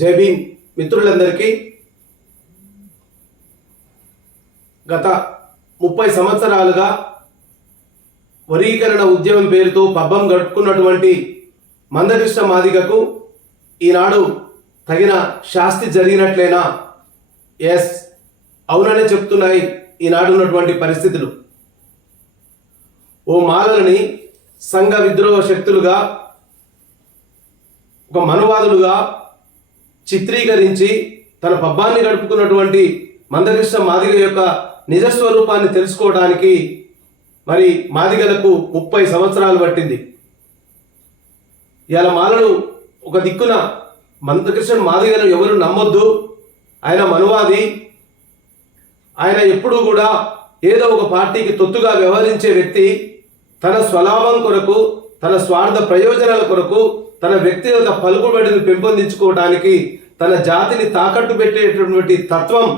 జై భీమ్ మిత్రులందరికీ గత 30 సంవత్సరాలుగా వర్గీకరణ ఉద్యమం పేరుతో పబ్బం గడుపుకున్నటువంటి మందకృష్ణ మాదిగకు ఈనాడు తగిన శాస్తి జరిగినట్లేనా? ఎస్, అవుననే చెప్తున్నాయి ఈనాడు ఉన్నటువంటి పరిస్థితులు. ఓ మాలలని సంఘ విద్రోహ శక్తులుగా, ఒక మనువాదులుగా చిత్రీకరించి తన పబ్బాన్ని గడుపుకున్నటువంటి మందకృష్ణ మాదిగ యొక్క నిజస్వరూపాన్ని తెలుసుకోవడానికి మరి మాదిగలకు 30 సంవత్సరాలు పట్టింది. ఇవాళ మాలలు ఒక దిక్కున మందకృష్ణ మాదిగను ఎవరు నమ్మొద్దు, ఆయన మనువాది, ఆయన ఎప్పుడూ కూడా ఏదో ఒక పార్టీకి తొత్తుగా వ్యవహరించే వ్యక్తి, తన స్వలాభం కొరకు, తన స్వార్థ ప్రయోజనాల కొరకు, తన వ్యక్తిగత పలుకుబడిని పెంపొందించుకోవడానికి, తన జాతిని తాకట్టు పెట్టేటటువంటి తత్వం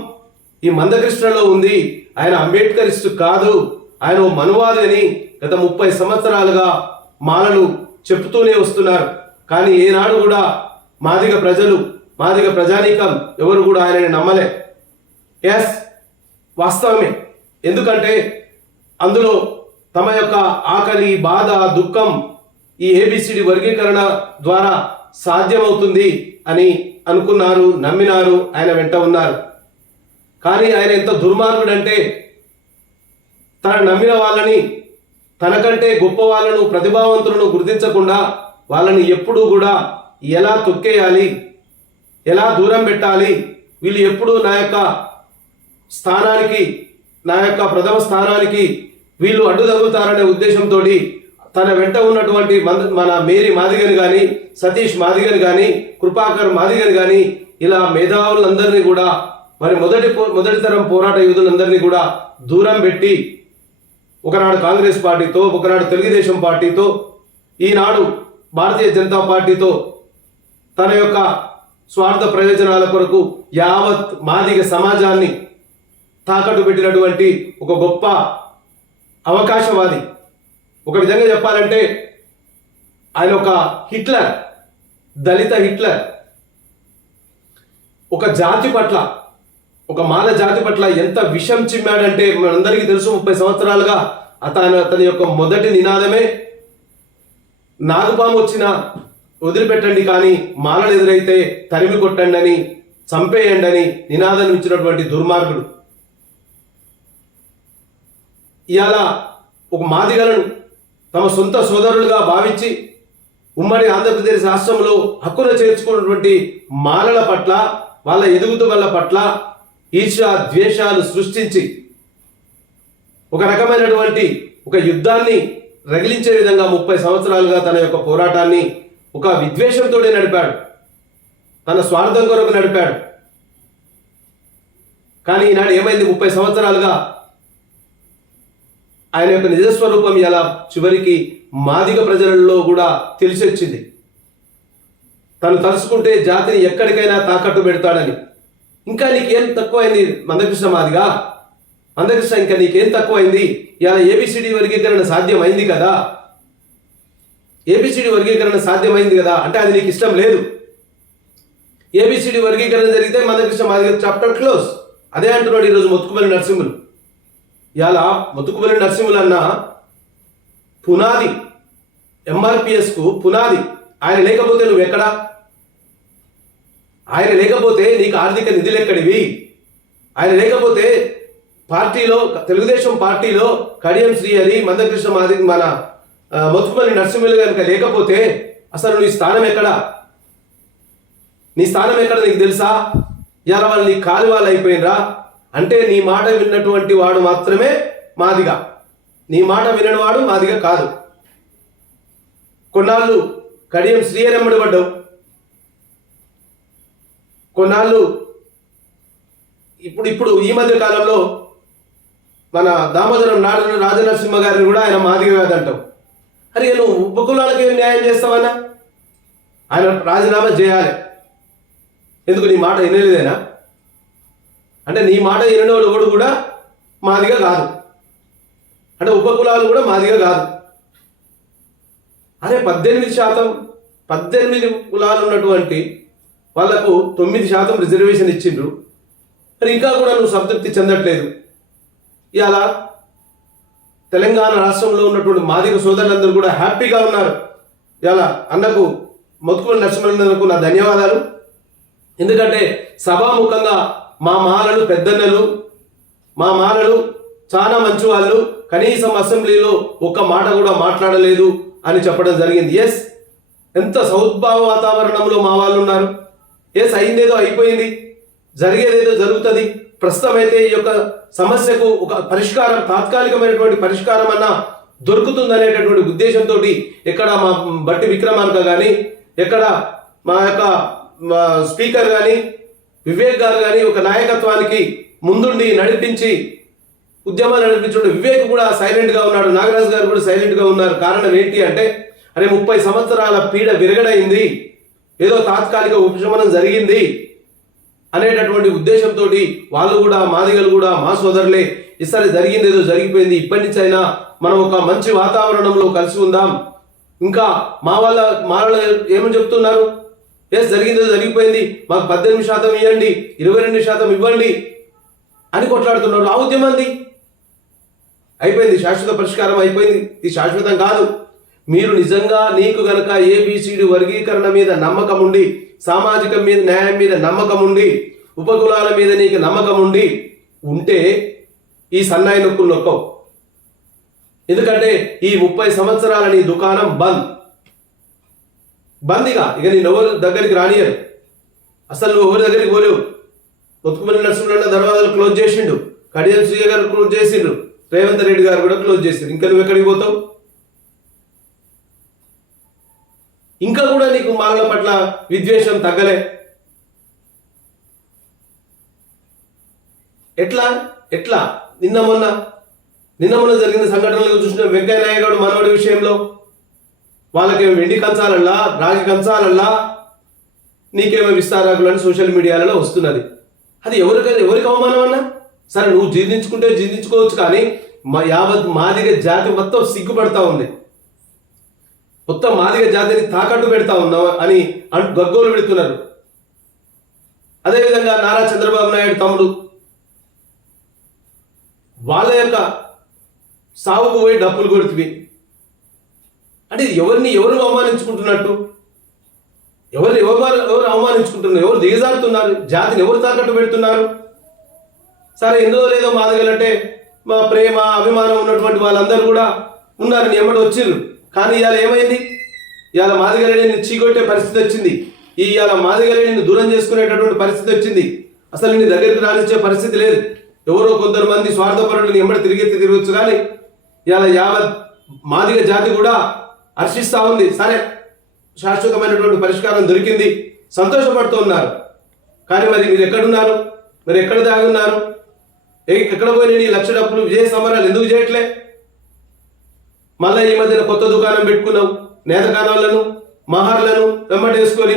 ఈ మందకృష్ణలో ఉంది. ఆయన అంబేద్కరిస్టు కాదు, ఆయన ఓ మనువాది అని గత 30 సంవత్సరాలుగా మాలలు చెప్తూనే వస్తున్నారు. కానీ ఏనాడు కూడా మాదిగ ప్రజలు, మాదిగ ప్రజానీకం ఎవరు కూడా ఆయనని నమ్మలే. ఎస్, వాస్తవమే. ఎందుకంటే అందులో తమ యొక్క ఆకలి, బాధ, దుఃఖం ఈ ఏబిసిడి వర్గీకరణ ద్వారా సాధ్యమవుతుంది అని అనుకున్నారు, నమ్మినారు, ఆయన వెంట ఉన్నారు. కానీ ఆయన ఎంత దుర్మార్గుడంటే తన నమ్మిన వాళ్ళని, తనకంటే గొప్ప వాళ్ళను, ప్రతిభావంతులను గుర్తించకుండా వాళ్ళని ఎప్పుడూ కూడా ఎలా తొక్కేయాలి, ఎలా దూరం పెట్టాలి, వీళ్ళు ఎప్పుడూ నా యొక్క స్థానానికి, నా యొక్క ప్రథమ స్థానానికి వీళ్ళు అడ్డు తగులుతారనే ఉద్దేశంతో తన వెంట ఉన్నటువంటి మన మేరీ మాదిగని కానీ, సతీష్ మాదిగని కానీ, కృపాకర్ మాదిగని కానీ, ఇలా మేధావులందరినీ కూడా మరి మొదటి తరం పోరాట యోధులందరినీ కూడా దూరం పెట్టి ఒకనాడు కాంగ్రెస్ పార్టీతో, ఒకనాడు తెలుగుదేశం పార్టీతో, ఈనాడు భారతీయ జనతా పార్టీతో తన యొక్క స్వార్థ ప్రయోజనాల కొరకు యావత్ మాదిగ సమాజాన్ని తాకట్టు పెట్టినటువంటి ఒక గొప్ప అవకాశవాది. ఒక విధంగా చెప్పాలంటే ఆయన ఒక హిట్లర్, దళిత హిట్లర్. ఒక జాతి పట్ల, ఒక మాల జాతి పట్ల ఎంత విషం చిమ్మాడంటే మనందరికీ తెలుసు. 30 సంవత్సరాలుగా తన యొక్క మొదటి నినాదమే నాగుపాము వచ్చిన వదిలిపెట్టండి, కానీ మాలలు ఎదురైతే తరిమి కొట్టండి అని, చంపేయండి అని నినాదం ఇచ్చినటువంటి దుర్మార్గుడు. ఇవాళ ఒక మాదిగలను తమ సొంత సోదరులుగా భావించి ఉమ్మడి ఆంధ్రప్రదేశ్ రాష్ట్రంలో హక్కున చేర్చుకున్నటువంటి మాలల పట్ల, వాళ్ళ ఎదుగుదల పట్ల ఈర్ష్య ద్వేషాలు సృష్టించి ఒక రకమైనటువంటి ఒక యుద్ధాన్ని రగిలించే విధంగా 30 సంవత్సరాలుగా తన యొక్క పోరాటాన్ని ఒక విద్వేషంతోనే నడిపాడు, తన స్వార్థం కొరకు నడిపాడు. కానీ ఈనాడు ఏమైంది? 30 సంవత్సరాలుగా ఆయన యొక్క నిజస్వరూపం ఎలా చివరికి మాదిగ ప్రజలలో కూడా తెలిసొచ్చింది. తను తలుసుకుంటే జాతిని ఎక్కడికైనా తాకట్టు పెడతాడని. ఇంకా నీకేం తక్కువైంది మందకృష్ణ మాదిగా? మందకృష్ణ, ఇంకా నీకేం తక్కువైంది? ఇలా ఏబిసిడి వర్గీకరణ సాధ్యమైంది కదా, ఏబిసిడి వర్గీకరణ సాధ్యమైంది కదా అంటే అది నీకు ఇష్టం లేదు. ఏబిసిడి వర్గీకరణ జరిగితే మందకృష్ణ మాదిగ చాప్టర్ క్లోజ్. అదే అంటున్నాడు ఈరోజు మొత్తుకుమల్లి నరసింహులు. ఇలా మొత్తుకుమల్లి నరసింహులు అన్న పునాది, ఎంఆర్పిఎస్కు పునాది. ఆయన లేకపోతే నువ్వెక్కడా? ఆయన లేకపోతే నీకు ఆర్థిక నిధులు ఎక్కడివి? ఆయన లేకపోతే పార్టీలో, తెలుగుదేశం పార్టీలో కడియం శ్రీహరి, మందకృష్ణ మాది, మన మొత్తుకుమల్లి నరసింహులు కనుక లేకపోతే అసలు నీ స్థానం ఎక్కడా? నీ స్థానం ఎక్కడ నీకు తెలుసా? ఇలా వాళ్ళు నీ కాలి వాళ్ళు అయిపోయినరా అంటే నీ మాట విన్నటువంటి వాడు మాత్రమే మాదిగా, నీ మాట విననివాడు మాదిగా కాదు. కొన్నాళ్ళు కడియం శ్రీహరి ఎమ్మడి పడ్డావు, కొన్నాళ్ళు ఇప్పుడు ఈ మధ్య కాలంలో మన దామోదరం రాజనరసింహ గారిని కూడా ఆయన మాదిగా కాదంటావు. అరే నువ్వు ఉపకులాలకు ఏం న్యాయం చేస్తావన్నా? ఆయన రాజీనామా చేయాలి. ఎందుకు? నీ మాట వినలేదేనా? అంటే నీ మాట విననోడు ఎవడు కూడా మాదిగా కాదు, అంటే ఉపకులాలు కూడా మాదిగా కాదు. అరే 18% కులాలు ఉన్నటువంటి వాళ్లకు 9% రిజర్వేషన్ ఇచ్చిండ్రు. మరి ఇంకా కూడా నువ్వు సంతృప్తి చెందట్లేదు. ఇవాళ తెలంగాణ రాష్ట్రంలో ఉన్నటువంటి మాదిగ సోదరులందరూ కూడా హ్యాపీగా ఉన్నారు. ఇవాళ అన్నకు మొత్తుకుల నరసింహన్నకు నా ధన్యవాదాలు. ఎందుకంటే సభాముఖంగా మా మాలలు పెద్దన్నలు, మా మాలలు చాలా మంచి వాళ్ళు, కనీసం అసెంబ్లీలో ఒక్క మాట కూడా మాట్లాడలేదు అని చెప్పడం జరిగింది. ఎస్, ఎంత సౌద్భావ వాతావరణంలో మా వాళ్ళు ఉన్నారు. ఎస్, అయిందేదో అయిపోయింది, జరిగేదేదో జరుగుతుంది. ప్రస్తుతం అయితే ఈ యొక్క సమస్యకు ఒక పరిష్కారం, తాత్కాలికమైనటువంటి పరిష్కారం అన్న దొరుకుతుందనేటటువంటి ఉద్దేశంతో ఎక్కడ మా బట్టి విక్రమార్క కానీ, ఎక్కడ మా యొక్క స్పీకర్ కానీ, వివేక్ గారు కానీ ఒక నాయకత్వానికి ముందుండి నడిపించి ఉద్యమాన్ని నడిపించడం. వివేక్ కూడా సైలెంట్గా ఉన్నాడు, నాగరాజు గారు కూడా సైలెంట్గా ఉన్నారు. కారణం ఏంటి అంటే, అరే 30 సంవత్సరాల పీడ విరగడైంది, ఏదో తాత్కాలిక ఉపశమనం జరిగింది అనేటటువంటి ఉద్దేశంతో వాళ్ళు కూడా, మాదిగలు కూడా మా సోదరులే, ఈసారి జరిగింది ఏదో జరిగిపోయింది, ఇప్పటి నుంచి అయినా మనం ఒక మంచి వాతావరణంలో కలిసి ఉందాం. ఇంకా మా వాళ్ళు ఏమని చెప్తున్నారు, ఎస్ జరిగింది ఏదో జరిగిపోయింది, మాకు 18% ఇవ్వండి, 22% ఇవ్వండి అని కొట్లాడుతున్నారు. ఆ ఉద్యమాన్ని అయిపోయింది, శాశ్వత పరిష్కారం అయిపోయింది. ఇది శాశ్వతం కాదు. మీరు నిజంగా నీకు గనక ఏబిసిడి వర్గీకరణ మీద నమ్మకం ఉండి, సామాజిక మీద న్యాయం మీద నమ్మకం ఉండి, ఉపకులాల మీద నీకు నమ్మకం ఉంటే ఈ సన్నాయి నొక్కులు నొక్కవు. ఎందుకంటే ఈ 30 సంవత్సరాల నీ దుకాణం బందిగా ఇక నేను ఎవరి దగ్గరికి రానియరు. అసలు నువ్వు ఎవరి దగ్గరికి పోలేవు. కొత్తపల్లి నరసింహన్న దర్వాజాలు క్లోజ్ చేసిండు, కడియం సూర్య గారు క్లోజ్ చేసిండ్రు, రేవంత్ రెడ్డి గారు కూడా క్లోజ్ చేసిండ్రు. ఇంకా నువ్వు ఎక్కడికి పోతావు? ఇంకా కూడా నీకు మాలల పట్ల విద్వేషం తగ్గలే. ఎట్లా నిన్న మొన్న జరిగిన సంఘటనలు చూసిన వెంకయ్య నాయుడు మనవడి విషయంలో వాళ్ళకేమో వెండి కంచాలల్లా, రాగి కంచాలల్లా నీకేమో విస్తారాకులు అని సోషల్ మీడియాలలో వస్తున్నది. అది ఎవరికి అవమానం అన్నా? సరే, నువ్వు జీర్ణించుకుంటే జీర్ణించుకోవచ్చు, కానీ యావత్ మాదిగ జాతి మొత్తం సిగ్గుపడతా ఉంది. మొత్తం మాదిగ జాతిని తాకట్టు పెడతా ఉన్నావు అని గగ్గోలు పెడుతున్నారు. అదేవిధంగా నారా చంద్రబాబు నాయుడు తమ్ముడు వాళ్ళ యొక్క సావుకు పోయి డప్పులు కొడుతుంది. అంటే ఎవరు అవమానించుకుంటున్నట్టు? ఎవరు అవమానించుకుంటున్నారు? ఎవరు దిగజారుతున్నారు? జాతిని ఎవరు తాకట్టు పెడుతున్నారు? సరే, ఎందులో లేదో మాదిగలంటే మా ప్రేమ అభిమానం ఉన్నటువంటి వాళ్ళందరూ కూడా ఉన్నారు, నీ ఎమ్మటి వచ్చిర్రు. కానీ ఇవాళ ఏమైంది? ఇవాళ మాదిగలని చీకొట్టే పరిస్థితి వచ్చింది. ఇవాళ మాదిగలని దూరం చేసుకునేటటువంటి పరిస్థితి వచ్చింది. అసలు నీ దగ్గరికి రానిచ్చే పరిస్థితి లేదు. ఎవరో కొందరు మంది స్వార్థపరులు ఎమ్మడి తిరగచ్చు, కానీ ఇవాళ యావత్ మాదిగ జాతి కూడా హర్షిస్తూ ఉంది. సరే, శాశ్వతమైనటువంటి పరిష్కారం దొరికింది, సంతోషపడుతూ ఉన్నారు. కానీ మరి మీరు ఎక్కడున్నారు? మరి ఎక్కడ దాగున్నారు? ఎక్కడ పోయినా నీ లక్ష డబ్బులు విజయ సమరాలు ఎందుకు చేయట్లే? మళ్ళీ ఈ మధ్యన కొత్త దుకాణం పెట్టుకున్నావు, నేతకానాలను మహార్లను వెంబడేసుకొని.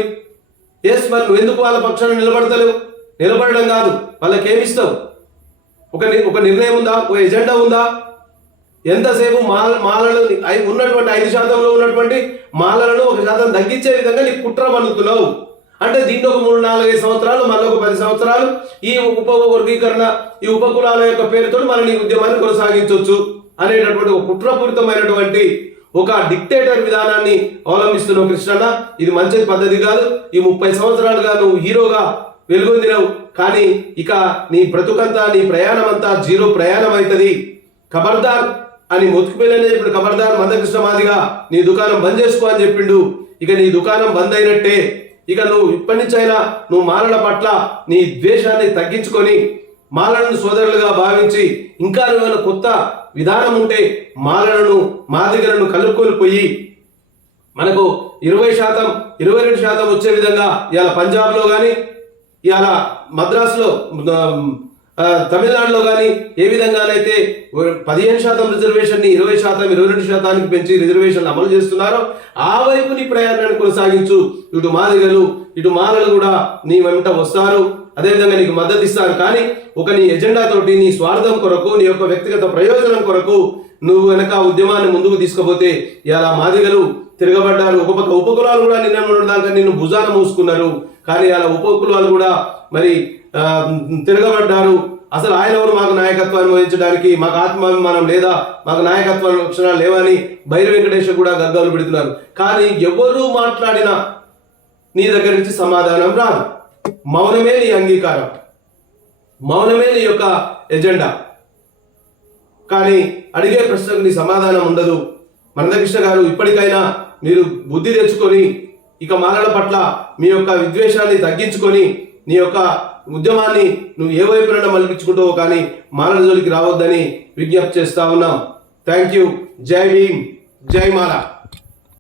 ఎస్, మరి నువ్వు ఎందుకు వాళ్ళ పక్షాన నిలబడతలేవు? నిలబడడం కాదు, వాళ్ళకేమిస్తావు? ఒక నిర్ణయం ఉందా? ఒక ఎజెండా ఉందా? ఎంతసేపు మాలలు ఉన్నటువంటి 5% ఉన్నటువంటి మాలలను 1% తగ్గించే విధంగా నీ కుట్ర పన్నుతున్నావు. అంటే దీంట్లో ఒక 3-4-5 సంవత్సరాలు, మళ్ళీ ఒక 10 సంవత్సరాలు ఈ వర్గీకరణ, ఈ ఉపకులాల యొక్క పేరుతో మన నీ ఉద్యమాన్ని కొనసాగించవచ్చు అనేటటువంటి ఒక కుట్రపూరితమైనటువంటి ఒక డిక్టేటర్ విధానాన్ని అవలంబిస్తున్నావు కృష్ణన్న. ఇది మంచి పద్ధతి కాదు. ఈ 30 సంవత్సరాలుగా నువ్వు హీరోగా వెలుగొందినవు, కానీ ఇక నీ బ్రతుకంతా, నీ ప్రయాణం అంతా జీరో ప్రయాణం అవుతుంది. ఖబర్దార్ అని మొత్తుకుపోయినని చెప్పిన ఖబర్దార్ మందకృష్ణ మాదిగా నీ దుకాణం బంద్ చేసుకో అని చెప్పిండు. ఇక నీ దుకాణం బంద్ అయినట్టే. ఇక నువ్వు ఇప్పటి నుంచైనా నువ్వు మాలల పట్ల నీ ద్వేషాన్ని తగ్గించుకొని మాలలను సోదరులుగా భావించి, ఇంకా ఏమైనా కొత్త విధానం ఉంటే మాలలను మాదిగలను కలుపుకొని పోయి మనకు 20%, 22% వచ్చే విధంగా ఇవాళ పంజాబ్లో కానీ, ఇవాళ మద్రాసులో, తమిళనాడులో కానీ ఏ విధంగానైతే 15% రిజర్వేషన్ని 20%, 22% పెంచి రిజర్వేషన్లు అమలు చేస్తున్నారో ఆ వైపు నీ ప్రయాణాన్ని కొనసాగించు. ఇటు మాదిగలు ఇటు మాలలు కూడా నీ వెంట వస్తారు, అదేవిధంగా నీకు మద్దతు ఇస్తారు. కానీ ఒక నీ ఎజెండా తోటి, నీ స్వార్థం కొరకు, నీ యొక్క వ్యక్తిగత ప్రయోజనం కొరకు నువ్వు వెనక ఉద్యమాన్ని ముందుకు తీసుకుపోతే ఇలా మాదిగలు తిరగబడ్డారు. ఒక పక్క ఉపకులాలు కూడా దాకా నిన్ను భుజాన మూసుకున్నారు. కానీ అలా ఉపకులాలు కూడా మరి తిరగబడ్డారు. అసలు ఆయన ఎవరు మాకు నాయకత్వాన్ని వహించడానికి, మాకు ఆత్మాభిమానం లేదా, మాకు నాయకత్వ లక్షణాలు లేవని బైరి వెంకటేశ్వర కూడా గగ్గలు పెడుతున్నారు. కానీ ఎవరు మాట్లాడినా నీ దగ్గర నుంచి సమాధానం రాదు. మౌనమే నీ అంగీకారం, మౌనమే నీ యొక్క ఎజెండా. కానీ అడిగే ప్రశ్నకు నీ సమాధానం ఉండదు. మందకృష్ణ గారు, ఇప్పటికైనా మీరు బుద్ధి తెచ్చుకొని ఇక మాలల పట్ల మీ యొక్క విద్వేషాన్ని తగ్గించుకొని నీ యొక్క ఉద్యమాన్ని నువ్వు ఏ వైపున మలిపించుకుంటావో కానీ మాలల జోలికి రావద్దని విజ్ఞప్తి చేస్తా ఉన్నాం. Thank you. జై భీమ్, జై మాల.